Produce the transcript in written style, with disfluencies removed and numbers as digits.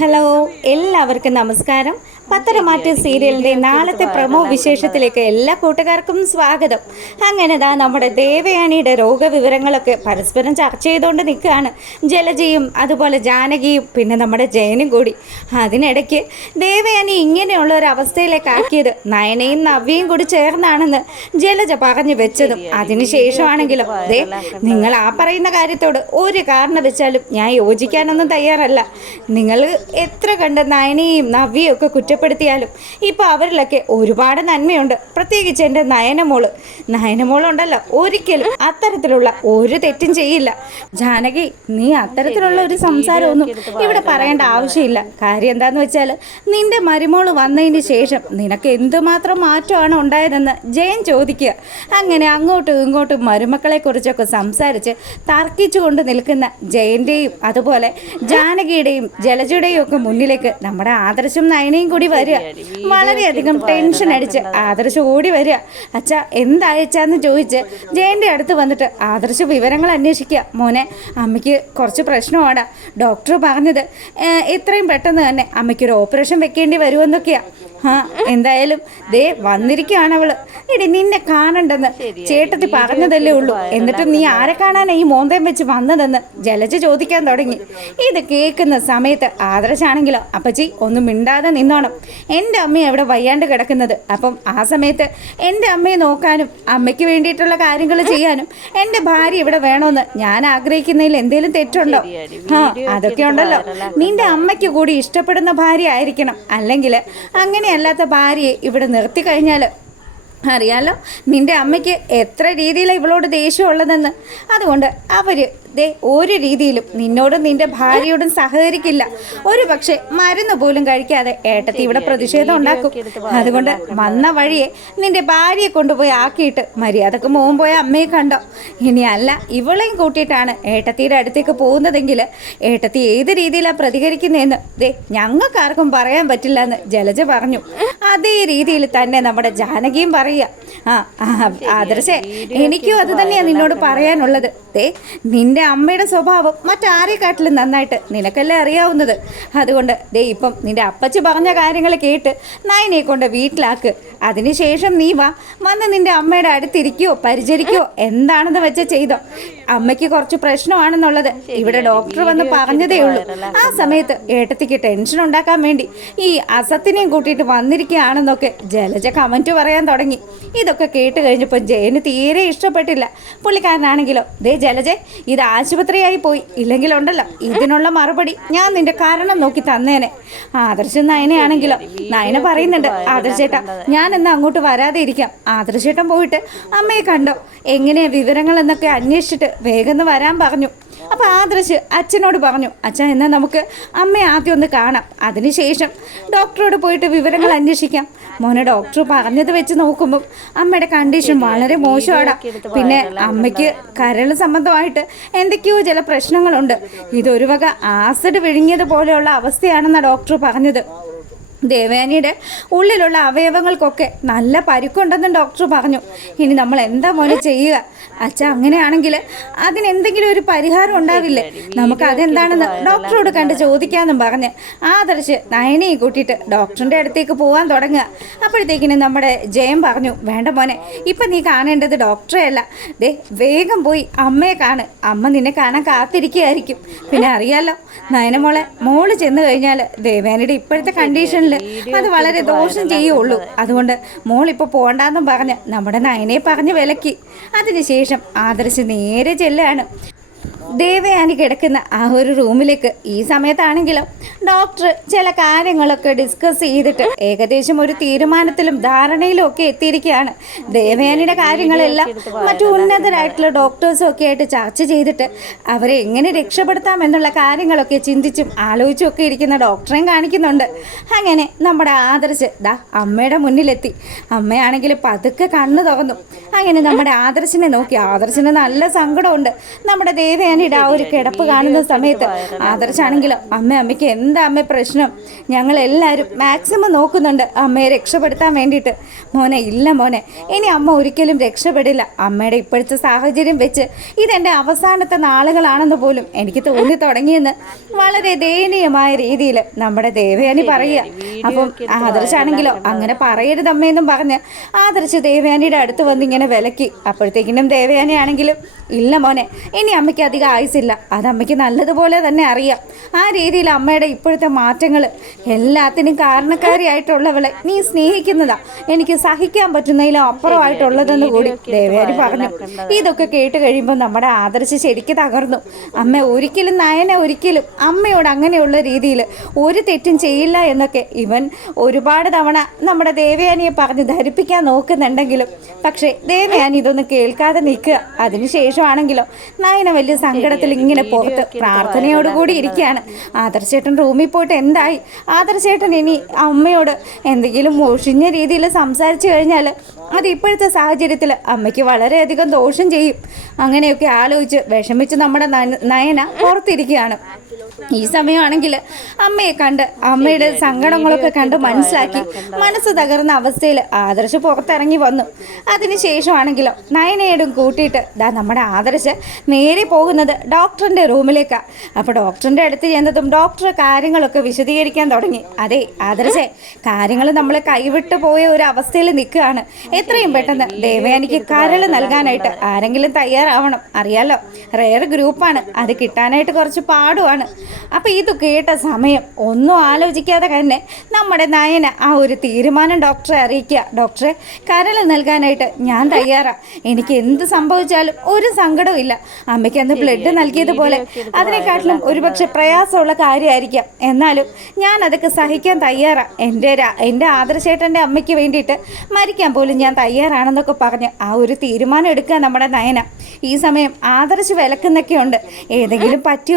Hello, എല്ലാവർക്കും നമസ്കാരം. പത്തരമാറ്റ് സീരിയലിൻ്റെ നാളത്തെ പ്രമോ വിശേഷത്തിലേക്ക് എല്ലാ കൂട്ടുകാർക്കും സ്വാഗതം. അങ്ങനെ നമ്മുടെ ദേവയാനിയുടെ രോഗവിവരങ്ങളൊക്കെ പരസ്പരം ചർച്ച ചെയ്തുകൊണ്ട് നിൽക്കുകയാണ് ജലജയും അതുപോലെ ജാനകിയും പിന്നെ നമ്മുടെ ജയനും കൂടി. അതിനിടയ്ക്ക് ദേവയാനി ഇങ്ങനെയുള്ള ഒരു അവസ്ഥയിലേക്ക് ആക്കിയത് നയനയും നവ്യയും കൂടി ചേർന്നാണെന്ന് ജലജ പറഞ്ഞു വെച്ചതും അതിനുശേഷമാണെങ്കിലും നിങ്ങൾ ആ പറയുന്ന കാര്യത്തോട് ഒരു കാരണം വെച്ചാലും ഞാൻ യോജിക്കാനൊന്നും തയ്യാറല്ല. നിങ്ങൾ എത്ര കണ്ട് നയനയും നവ്യയും ഒക്കെ കുറ്റപ്പെടുത്തിയാലും ഇപ്പോൾ അവരിലൊക്കെ ഒരുപാട് നന്മയുണ്ട്. പ്രത്യേകിച്ച് എൻ്റെ നയനമോളുണ്ടല്ലോ, ഒരിക്കലും അത്തരത്തിലുള്ള ഒരു തെറ്റും ചെയ്യില്ല. ജാനകി, നീ അത്തരത്തിലുള്ള ഒരു സംസാരമൊന്നും ഇവിടെ പറയേണ്ട ആവശ്യമില്ല. കാര്യം എന്താണെന്ന് വെച്ചാൽ നിന്റെ മരുമോള് വന്നതിന് ശേഷം നിനക്ക് എന്തുമാത്രം മാറ്റമാണ് ഉണ്ടായതെന്ന് ജയൻ ചോദിക്കുക. അങ്ങനെ അങ്ങോട്ടും ഇങ്ങോട്ടും മരുമക്കളെ കുറിച്ചൊക്കെ സംസാരിച്ച് തർക്കിച്ചു കൊണ്ട് നിൽക്കുന്ന ജയൻ്റെയും അതുപോലെ ജാനകിയുടെയും ജലജയുടെയും ഒക്കെ മുന്നിലേക്ക് നമ്മുടെ ആദർശം നയനയും കൂടി വരിക. വളരെയധികം ടെൻഷൻ അടിച്ച് ആദർശം ഓടി വരിക. അച്ഛാ എന്തായച്ചാന്ന് ചോദിച്ച് ജയൻ്റെ അടുത്ത് വന്നിട്ട് ആദർശ വിവരങ്ങൾ അന്വേഷിക്കുക. മോനെ, അമ്മയ്ക്ക് കുറച്ച് പ്രശ്നമാടാ. ഡോക്ടർ പറഞ്ഞത് എത്രയും പെട്ടെന്ന് തന്നെ അമ്മയ്ക്കൊരു ഓപ്പറേഷൻ വെക്കേണ്ടി വരുമെന്നൊക്കെയാണ്. എന്തായാലും വന്നിരിക്കുകയാണ് അവള്. എടി, നിന്നെ കാണണ്ടെന്ന് ചേട്ടത്തി പറഞ്ഞതല്ലേ ഉള്ളൂ, എന്നിട്ടും നീ ആരെ കാണാനാ ഈ മോന്തയം വെച്ച് വന്നതെന്ന് ജലജ ചോദിക്കാൻ തുടങ്ങി. ഇത് കേൾക്കുന്ന സമയത്ത് ആദർശാണെങ്കിലോ, അപ്പച്ചി ഒന്നും മിണ്ടാതെ നിന്നോണം, എൻ്റെ അമ്മ അവിടെ വയ്യാണ്ട് കിടക്കുന്നത്. അപ്പം ആ സമയത്ത് എൻ്റെ അമ്മയെ നോക്കാനും അമ്മയ്ക്ക് വേണ്ടിയിട്ടുള്ള കാര്യങ്ങൾ ചെയ്യാനും എൻ്റെ ഭാര്യ ഇവിടെ വേണമെന്ന് ഞാൻ ആഗ്രഹിക്കുന്നതിൽ എന്തെങ്കിലും തെറ്റുണ്ടോ? അതൊക്കെ ഉണ്ടല്ലോ, നിന്റെ അമ്മയ്ക്ക് കൂടി ഇഷ്ടപ്പെടുന്ന ഭാര്യ ആയിരിക്കണം. അല്ലെങ്കിൽ അങ്ങനെയല്ലാത്ത ഭാര്യയെ ഇവിടെ നിർത്തി കഴിഞ്ഞാൽ അറിയാലോ നിന്റെ അമ്മയ്ക്ക് എത്ര രീതിയിലാണ് ഇവളോട് ദേഷ്യമുള്ളതെന്ന്. അതുകൊണ്ട് അവർ ഒരു രീതിയിലും നിന്നോടും നിന്റെ ഭാര്യയോടും സഹകരിക്കില്ല. ഒരു പക്ഷേ മരുന്ന് പോലും കഴിക്കാതെ ഏട്ടത്തി ഇവിടെ പ്രതിഷേധം ഉണ്ടാക്കും. അതുകൊണ്ട് വന്ന വഴിയെ നിന്റെ ഭാര്യയെ കൊണ്ടുപോയി ആക്കിയിട്ട് മര്യാദക്ക് മോൻ പോയ അമ്മയെ കണ്ടോ. ഇനിയല്ല ഇവളെയും കൂട്ടിയിട്ടാണ് ഏട്ടത്തിയുടെ അടുത്തേക്ക് പോകുന്നതെങ്കിൽ ഏട്ടത്തി ഏത് രീതിയിലാണ് പ്രതികരിക്കുന്നതെന്ന് ഞങ്ങൾക്കാർക്കും പറയാൻ പറ്റില്ല എന്ന് ജലജ പറഞ്ഞു. അതേ രീതിയിൽ തന്നെ നമ്മുടെ ജാനകിയും പറയുക. ആദർശേ, എനിക്കും അത് തന്നെയാണ് നിന്നോട് പറയാനുള്ളത്. നിന്റെ അമ്മയുടെ സ്വഭാവം മറ്റാരെക്കാട്ടിലും നന്നായിട്ട് നിനക്കല്ലേ അറിയാവുന്നത്. അതുകൊണ്ട് ഇപ്പം നിന്റെ അപ്പച്ചി പറഞ്ഞ കാര്യങ്ങൾ കേട്ട് നയനെ കൊണ്ട് വീട്ടിലാക്ക്. അതിനുശേഷം നീ വന്ന് നിന്റെ അമ്മയുടെ അടുത്തിരിക്കുകയോ പരിചരിക്കുകയോ എന്താണെന്ന് വെച്ച് ചെയ്തോ. അമ്മയ്ക്ക് കുറച്ച് പ്രശ്നമാണെന്നുള്ളത് ഇവിടെ ഡോക്ടർ വന്ന് പറഞ്ഞതേ ഉള്ളൂ. ആ സമയത്ത് ഏട്ടത്തിക്ക് ടെൻഷൻ ഉണ്ടാക്കാൻ വേണ്ടി ഈ അസത്തിനെയും കൂട്ടിയിട്ട് വന്നിരിക്കുകയാണെന്നൊക്കെ ജലജ കമൻറ്റ് പറയാൻ തുടങ്ങി. ഇതൊക്കെ കേട്ട് കഴിഞ്ഞപ്പോൾ ജയന് തീരെ ഇഷ്ടപ്പെട്ടില്ല. പുള്ളിക്കാരനാണെങ്കിലോ, ജലജ, ഇത് ആശുപത്രിയായി പോയി, ഇല്ലെങ്കിലുണ്ടല്ലോ ഇതിനുള്ള മറുപടി ഞാൻ നിന്റെ കാരണം നോക്കി തന്നേനെ. ആദർശം നയനയാണെങ്കിലോ, നയന പറയുന്നുണ്ട്, ആദർശേട്ടാ ഞാൻ എന്നാ അങ്ങോട്ട് വരാതെ ഇരിക്കാം. ആദർശേട്ടൻ പോയിട്ട് അമ്മയെ കണ്ടോ, എങ്ങനെയാ വിവരങ്ങൾ എന്നൊക്കെ അന്വേഷിച്ചിട്ട് വേഗം വരാൻ പറഞ്ഞു. അപ്പോൾ ആദർശ് അച്ഛനോട് പറഞ്ഞു, അച്ഛൻ എന്നാൽ നമുക്ക് അമ്മയെ ആദ്യം ഒന്ന് കാണാം, അതിനുശേഷം ഡോക്ടറോട് പോയിട്ട് വിവരങ്ങൾ അന്വേഷിക്കാം. മോനെ, ഡോക്ടർ പറഞ്ഞത് വെച്ച് നോക്കുമ്പം അമ്മയുടെ കണ്ടീഷൻ വളരെ മോശമാണ്. പിന്നെ അമ്മയ്ക്ക് കരൾ സംബന്ധമായിട്ട് എന്തൊക്കെയോ ചില പ്രശ്നങ്ങളുണ്ട്. ഇതൊരു വക ആസിഡ് വിഴുങ്ങിയതുപോലെയുള്ള അവസ്ഥയാണെന്നാണ് ഡോക്ടർ പറഞ്ഞത്. ദേവയാനിയുടെ ഉള്ളിലുള്ള അവയവങ്ങൾക്കൊക്കെ നല്ല പരുക്കുണ്ടെന്നും ഡോക്ടർ പറഞ്ഞു. ഇനി നമ്മൾ എന്താ മോനെ ചെയ്യുക? അച്ഛാ, അങ്ങനെയാണെങ്കിൽ അതിനെന്തെങ്കിലും ഒരു പരിഹാരം ഉണ്ടാവില്ലേ? നമുക്ക് അതെന്താണെന്ന് ഡോക്ടറോട് കണ്ട് ചോദിക്കാമെന്നും പറഞ്ഞ് ആദർശ് നയനയെ കൂട്ടിയിട്ട് ഡോക്ടറിൻ്റെ അടുത്തേക്ക് പോകാൻ തുടങ്ങുക. അപ്പോഴത്തേക്കിനും നമ്മുടെ ജയം പറഞ്ഞു, വേണ്ട മോനെ, ഇപ്പം നീ കാണേണ്ടത് ഡോക്ടറെ അല്ല, വേഗം പോയി അമ്മയെ കാണ്. അമ്മ നിന്നെ കാണാൻ കാത്തിരിക്കുകയായിരിക്കും. പിന്നെ അറിയാലോ മോള് ചെന്ന് കഴിഞ്ഞാൽ ദേവയാനിയുടെ ഇപ്പോഴത്തെ കണ്ടീഷനിൽ അത് വളരെ ദോഷം ചെയ്യുള്ളൂ. അതുകൊണ്ട് മോളിപ്പോൾ പോകണ്ടെന്നും പറഞ്ഞ് നമ്മുടെ നയനെ പറഞ്ഞ് വിലക്കി. അതിനുശേഷം ആദർശ് നേരെ ചെല്ലുകയാണ് ദേവയാനി കിടക്കുന്ന ആ ഒരു റൂമിലേക്ക്. ഈ സമയത്താണെങ്കിലും ഡോക്ടർ ചില കാര്യങ്ങളൊക്കെ ഡിസ്കസ് ചെയ്തിട്ട് ഏകദേശം ഒരു തീരുമാനത്തിലും ധാരണയിലും ഒക്കെ എത്തിയിരിക്കുകയാണ്. ദേവയാനിയുടെ കാര്യങ്ങളെല്ലാം മറ്റു ഉന്നതരായിട്ടുള്ള ഡോക്ടേഴ്സും ഒക്കെ ആയിട്ട് ചർച്ച ചെയ്തിട്ട് അവരെ എങ്ങനെ രക്ഷപ്പെടുത്താം എന്നുള്ള കാര്യങ്ങളൊക്കെ ചിന്തിച്ചും ആലോചിച്ചും ഒക്കെ ഇരിക്കുന്ന ഡോക്ടറെയും കാണിക്കുന്നുണ്ട്. അങ്ങനെ നമ്മുടെ ആദർശ് അമ്മയുടെ മുന്നിലെത്തി. അമ്മയാണെങ്കിൽ പതുക്കെ കണ്ണു തുറന്നു. അങ്ങനെ നമ്മുടെ ആദർശിനെ നോക്കി. ആദർശിന് നല്ല സങ്കടമുണ്ട്. നമ്മുടെ ദേവയാനി ദേവയാനിയുടെ ആ ഒരു കിടപ്പ് കാണുന്ന സമയത്ത് ആദർശാണെങ്കിലോ അമ്മയ്ക്ക് എന്താ അമ്മ പ്രശ്നം, ഞങ്ങളെല്ലാവരും മാക്സിമം നോക്കുന്നുണ്ട് അമ്മയെ രക്ഷപ്പെടുത്താൻ വേണ്ടിയിട്ട്. മോനെ ഇല്ല മോനെ, ഇനി അമ്മ ഒരിക്കലും രക്ഷപ്പെടില്ല. അമ്മയുടെ ഇപ്പോഴത്തെ സാഹചര്യം വെച്ച് ഇതെൻ്റെ അവസാനത്തെ നാളുകളാണെന്ന് പോലും എനിക്ക് തോന്നി തുടങ്ങിയെന്ന് വളരെ ദയനീയമായ രീതിയിൽ നമ്മുടെ ദേവയാനി പറയുക. അപ്പം ആദർശാണെങ്കിലോ അങ്ങനെ പറയരുതമ്മയെന്നും പറഞ്ഞ് ആദർശ് ദേവയാനിയുടെ അടുത്ത് വന്ന് ഇങ്ങനെ വിലക്കി. അപ്പോഴത്തേക്കിനും ദേവയാനി ആണെങ്കിലും ഇല്ല മോനെ, ഇനി അമ്മയ്ക്ക് അധികം ആയുസില്ല, അത് അമ്മയ്ക്ക് നല്ലതുപോലെ തന്നെ അറിയാം. ആ രീതിയിൽ അമ്മയുടെ ഇപ്പോഴത്തെ മാറ്റങ്ങൾ എല്ലാത്തിനും കാരണക്കാരിയായിട്ടുള്ളവളെ നീ സ്നേഹിക്കുന്നതാ എനിക്ക് സഹിക്കാൻ പറ്റുന്നതിലും അപ്പുറമായിട്ടുള്ളതെന്ന് കൂടി ദേവയാനി പറഞ്ഞു. ഇതൊക്കെ കേട്ട് കഴിയുമ്പോൾ നമ്മുടെ ആദർശ് ശരിക്കും തകർന്നു. അമ്മ ഒരിക്കലും നയനെ ഒരിക്കലും അമ്മയോട് അങ്ങനെയുള്ള രീതിയിൽ ഒരു തെറ്റും ചെയ്യില്ല എന്നൊക്കെ ഇവൻ ഒരുപാട് തവണ നമ്മുടെ ദേവയാനിയെ പറഞ്ഞ് ധരിപ്പിക്കാൻ നോക്കുന്നുണ്ടെങ്കിലും പക്ഷേ ദേവയാനി ഇതൊന്നും കേൾക്കാതെ നിൽക്കുക. അതിനുശേഷമാണെങ്കിലോ നയന വലിയ സങ്കടത്തിൽ ഇങ്ങനെ പുറത്ത് പ്രാർത്ഥനയോടുകൂടി ഇരിക്കുകയാണ്. ആദർശേട്ടൻ റൂമിൽ പോയിട്ട് എന്തായി, ആദർശേട്ടൻ ഇനി അമ്മയോട് എന്തെങ്കിലും മോഷിഞ്ഞ രീതിയിൽ സംസാരിച്ചു കഴിഞ്ഞാൽ അത് ഇപ്പോഴത്തെ സാഹചര്യത്തിൽ അമ്മയ്ക്ക് വളരെയധികം ദോഷം ചെയ്യും. അങ്ങനെയൊക്കെ ആലോചിച്ച് വിഷമിച്ച് നമ്മുടെ നയന പുറത്തിരിക്കുകയാണ്. ഈ സമയമാണെങ്കിൽ അമ്മയെ കണ്ട് അമ്മയുടെ സങ്കടങ്ങളൊക്കെ കണ്ട് മനസ്സിലാക്കി മനസ്സ് തകർന്ന അവസ്ഥയിൽ ആദർശ് പുറത്തിറങ്ങി വന്നു. അതിനുശേഷമാണെങ്കിലോ നയനയോടും കൂട്ടിയിട്ട് നമ്മുടെ ആദർശ് നേരെ പോകുന്നത് ഡോക്ടറിൻ്റെ റൂമിലേക്കാണ്. അപ്പോൾ ഡോക്ടറിൻ്റെ അടുത്ത് ചെന്നതും ഡോക്ടർ കാര്യങ്ങളൊക്കെ വിശദീകരിക്കാൻ തുടങ്ങി. അതെ ആദർശേ, കാര്യങ്ങൾ നമ്മൾ കൈവിട്ട് പോയ ഒരു അവസ്ഥയിൽ നിൽക്കുകയാണ്. എത്രയും പെട്ടെന്ന് ദേവയാനിക്ക് കരൾ നൽകാനായിട്ട് ആരെങ്കിലും തയ്യാറാവണം. അറിയാലോ, റെയർ ഗ്രൂപ്പാണ്, അത് കിട്ടാനായിട്ട് കുറച്ച് പാടുമാണ്. അപ്പോൾ ഇത് കേട്ട സമയം ഒന്നും ആലോചിക്കാതെ തന്നെ നമ്മുടെ നയന ആ ഒരു തീരുമാനം ഡോക്ടറെ അറിയിക്കുക. ഡോക്ടറെ, കരൾ നൽകാനായിട്ട് ഞാൻ തയ്യാറാണ്, എനിക്ക് എന്ത് സംഭവിച്ചാലും ഒരു സങ്കടവും ഇല്ല. അമ്മയ്ക്ക് അന്ന് ബ്ലഡ് നൽകിയതുപോലെ അതിനെക്കാട്ടിലും ഒരുപക്ഷെ പ്രയാസമുള്ള കാര്യമായിരിക്കാം, എന്നാലും ഞാൻ അതൊക്കെ സഹിക്കാൻ തയ്യാറാണ്. എൻ്റെ ആദർശേട്ടൻ്റെ അമ്മയ്ക്ക് വേണ്ടിയിട്ട് മരിക്കാൻ പോലും ഞാൻ തയ്യാറാണെന്നൊക്കെ പറഞ്ഞ് ആ ഒരു തീരുമാനം എടുക്കുക നമ്മുടെ നയന. ഈ സമയം ആദർശ് വിലക്കുന്നൊക്കെ ഉണ്ട്, ഏതെങ്കിലും പറ്റിയ